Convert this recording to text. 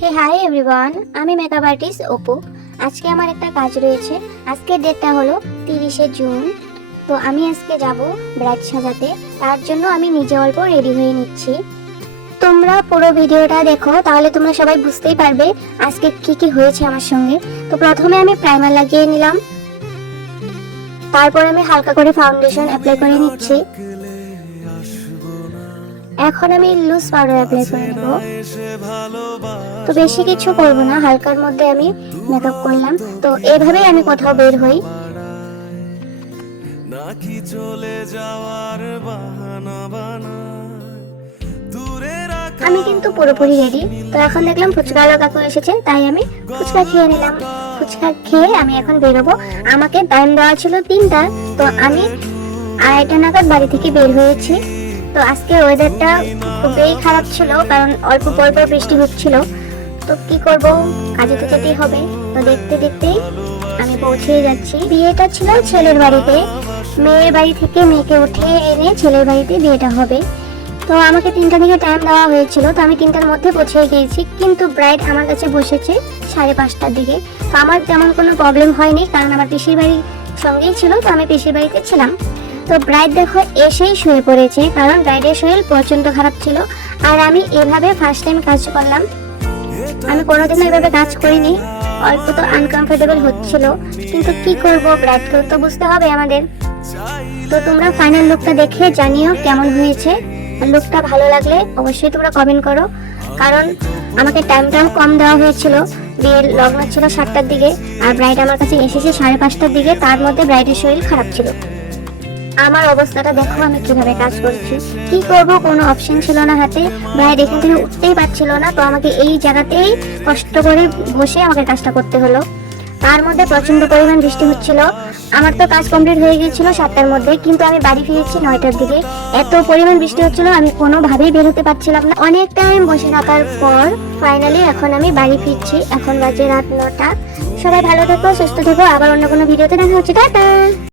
হে hi everyone, আমি makeup artist Apu. আজকে আমার একটা কাজ রয়েছে। আজকের ডেটটা হলো 30শে জুন। তো আমি আজকে যাব ব্রাইড সাজাতে। তার জন্য আমি নিজে অল্প রেডি হয়ে নিচ্ছি। তোমরা পুরো ভিডিওটা দেখো, তাহলে তোমরা সবাই বুঝতেই পারবে আজকে কি কি হয়েছে আমার সঙ্গে। তো প্রথমে আমি প্রাইমার লাগিয়ে নিলাম, তারপর আমি হালকা করে ফাউন্ডেশন অ্যাপ্লাই করে নিচ্ছি। এখন আমি লুজ পাউডার অ্যাপ্লাই করে নেব। তো বেশি কিছু করব না, হালকার মধ্যে আমি মেকআপ করলাম। তো এইভাবেই আমি কোথাও বের হই। আমি কিন্তু পুরোপুরি রেডি। তো এখন দেখলাম ফুচকা কাকু এসেছে, তাই আমি ফুচকা খেয়ে নিলাম। ফুচকা খেয়ে আমি এখন বেরোবো। আমাকে টাইম দেওয়া ছিল 3টা, তো আমি 2:30 নাগাদ বাড়ি থেকে বের হয়েছি। তো আজকে ওয়েদারটা খুবই খারাপ ছিল, কারণ অল্প পর পর বৃষ্টি হচ্ছিল। তো কি করব, কাজে তো যেতেই হবে। তো দেখতে দেখতেই আমি পৌঁছে যাচ্ছি। বিয়েটা ছিল ছেলের বাড়িতে, মেয়ের বাড়ি থেকে মেয়েকে উঠিয়ে এনে ছেলের বাড়িতে বিয়েটা হবে। তো আমাকে 3টা থেকে টাইম দেওয়া হয়েছিল, তো আমি 3টার মধ্যে পৌঁছে গিয়েছি। কিন্তু ব্রাইড আমার কাছে বসেছে 5:30টার দিকে। তো আমার তেমন কোনো প্রবলেম হয়নি, কারণ আমার পিসির বাড়ির সঙ্গেই ছিল, তো আমি পিসির বাড়িতে ছিলাম। তো ব্রাইড দেখো এসেই শুয়ে পড়েছে, কারণ ব্রাইডের শরীর প্রচন্ড খারাপ ছিল। আর আমি এভাবে ফার্স্ট টাইম কাজ করলাম, আমি কোনোদিনও এভাবে কাজ করিনি। অল্প তো আনকমফোর্টেবল হচ্ছিল, কিন্তু কি করব, ব্রাইডকেও তো বুঝতে হবে আমাদের। তো তোমরা ফাইনাল লুকটা দেখে জানিও কেমন হয়েছে। লুকটা ভালো লাগলে অবশ্যই তোমরা কমেন্ট করো, কারণ আমাকে টাইমটাও কম দেওয়া হয়েছিল। বিয়ের লগ্ন ছিল 7টার দিকে, আর ব্রাইড আমার কাছে এসেছে 5:30টার দিকে। তার মধ্যে ব্রাইডের শরীর খারাপ ছিল। আমার অবস্থাটা দেখো, আমি কিভাবে কাজ করছি। কি করব, কোনো অপশন ছিল না হাতে। ব্রাইড এখান থেকে উঠতেই পারছিল না, তো আমাকে এই জায়গাতেই কষ্ট করে বসে আমাকে কাজটা করতে হলো। তার মধ্যে প্রচন্ড পরিমাণ বৃষ্টি হচ্ছিল। আমার তো কাজ কমপ্লিট হয়ে গিয়েছিল 7টার মধ্যে, কিন্তু আমি বাড়ি ফিরেছি 9টার দিকে। এত পরিমাণ বৃষ্টি হচ্ছিল, আমি কোনোভাবেই বের হতে পারছিলাম না। অনেক টাইম বসে থাকার পর ফাইনালি এখন আমি বাড়ি ফিরছি। এখন বাজে রাত 9টা। সবাই ভালো থেকো, সুস্থ থেকো। আবার অন্য কোনো ভিডিওতে দেখা হচ্ছে। টাটা।